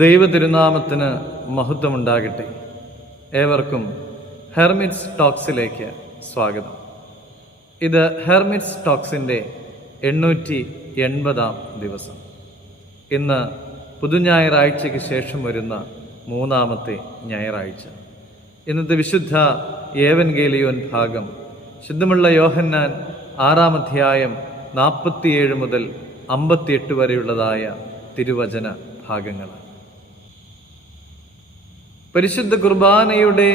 ദൈവ തിരുനാമത്തിന് മഹത്വമുണ്ടാകട്ടെ. ഏവർക്കും ഹെർമിറ്റ്സ് ടോക്സിലേക്ക് സ്വാഗതം. ഇത് ഹെർമിറ്റ്സ് ടോക്സിൻ്റെ 880 ദിവസം. ഇന്ന് പുതുഞായറാഴ്ചയ്ക്ക് ശേഷം വരുന്ന 3-ാമത്തെ ഞായറാഴ്ച. ഇന്നത്തെ വിശുദ്ധ ഏവൻഗേലിയോൻ ഭാഗം ശുദ്ധമുള്ള യോഹന്നാൻ 6-ാം അധ്യായം 47 മുതൽ 58 വരെയുള്ളതായ തിരുവചന ഭാഗങ്ങൾ. പരിശുദ്ധ കുർബാനയുടെ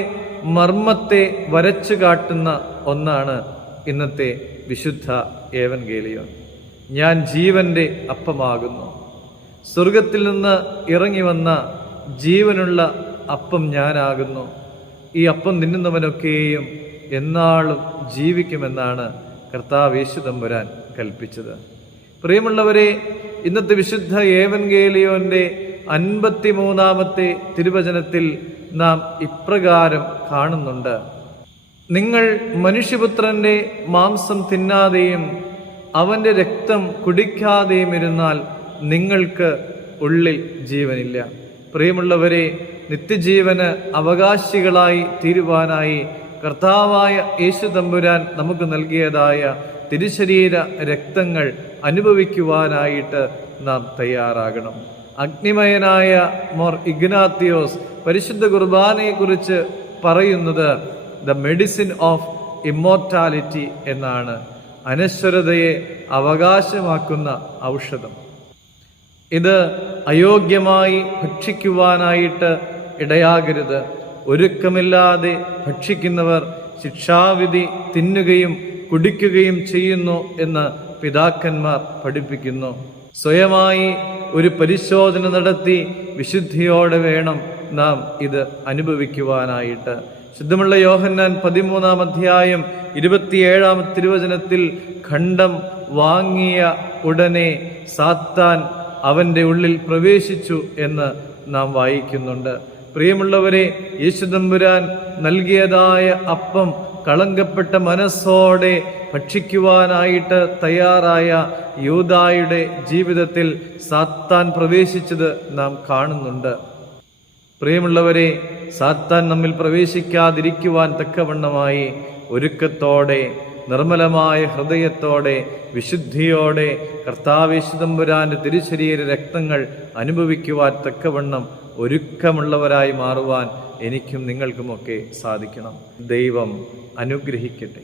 മർമ്മത്തെ വരച്ചു കാട്ടുന്ന ഒന്നാണ് ഇന്നത്തെ വിശുദ്ധ ഏവൻഗേലിയോൻ. ഞാൻ ജീവന്റെ അപ്പമാകുന്നു. സ്വർഗത്തിൽ നിന്ന് ഇറങ്ങി വന്ന ജീവനുള്ള അപ്പം ഞാനാകുന്നു. ഈ അപ്പം തിന്നുന്നവനൊക്കെയും എന്നാളും ജീവിക്കുമെന്നാണ് കർത്താവ് യേശു തമ്പുരാൻ കൽപ്പിച്ചത്. പ്രിയമുള്ളവരെ, ഇന്നത്തെ വിശുദ്ധ ഏവൻഗേലിയോന്റെ 53-ാമത്തെ തിരുവചനത്തിൽ നാം ഇപ്രകാരം കാണുന്നുണ്ട്: നിങ്ങൾ മനുഷ്യപുത്രന്റെ മാംസം തിന്നാതെയും അവന്റെ രക്തം കുടിക്കാതെയും ഇരുന്നാൽ നിങ്ങൾക്ക് ഉള്ളിൽ ജീവനില്ല. പ്രിയമുള്ളവരെ, നിത്യജീവന് അവകാശികളായി തീരുവാനായി കർത്താവായ യേശു തമ്പുരാൻ നമുക്ക് നൽകിയതായ തിരുശരീര രക്തങ്ങൾ അനുഭവിക്കുവാനായിട്ട് നാം തയ്യാറാകണം. അഗ്നിമയനായ മോർ ഇഗ്നാത്തിയോസ് പരിശുദ്ധ കുർബാനയെക്കുറിച്ച് പറയുന്നത് ദ മെഡിസിൻ ഓഫ് ഇമ്മോർട്ടാലിറ്റി എന്നാണ്. അനശ്വരതയെ അവകാശമാക്കുന്ന ഔഷധം. ഇത് അയോഗ്യമായി ഭക്ഷിക്കുവാനായിട്ട് ഇടയാകരുത്. ഒരുക്കമില്ലാതെ ഭക്ഷിക്കുന്നവർ ശിക്ഷാവിധി തിന്നുകയും കുടിക്കുകയും ചെയ്യുന്നു എന്ന് പിതാക്കന്മാർ പഠിപ്പിക്കുന്നു. സ്വയമായി ഒരു പരിശോധന നടത്തി വിശുദ്ധിയോടെ വേണം നാം ഇത് അനുഭവിക്കുവാനായിട്ട്. ശുദ്ധമുള്ള യോഹന്നാൻ 13-ാം അധ്യായം 27-ാം തിരുവചനത്തിൽ ഖണ്ഡം വാങ്ങിയ ഉടനെ സാത്താൻ അവന്റെ ഉള്ളിൽ പ്രവേശിച്ചു എന്ന് നാം വായിക്കുന്നുണ്ട്. പ്രിയമുള്ളവരെ, യേശുതമ്പുരാൻ നൽകിയതായ അപ്പം കളങ്കപ്പെട്ട മനസ്സോടെ ഭക്ഷിക്കുവാനായിട്ട് തയ്യാറായ യൂദായുടെ ജീവിതത്തിൽ സാത്താൻ പ്രവേശിച്ചത് നാം കാണുന്നുണ്ട്. പ്രിയമുള്ളവരെ, സാത്താൻ നമ്മിൽ പ്രവേശിക്കാതിരിക്കുവാൻ തക്കവണ്ണമായി ഒരുക്കത്തോടെ, നിർമ്മലമായ ഹൃദയത്തോടെ, വിശുദ്ധിയോടെ കർത്താവ് യേശു തമ്പുരാന്റെ തിരുശരീര രക്തങ്ങൾ അനുഭവിക്കുവാൻ തക്കവണ്ണം ഒരുക്കമുള്ളവരായി മാറുവാൻ എനിക്കും നിങ്ങൾക്കുമൊക്കെ സാധിക്കണം. ദൈവം അനുഗ്രഹിക്കട്ടെ.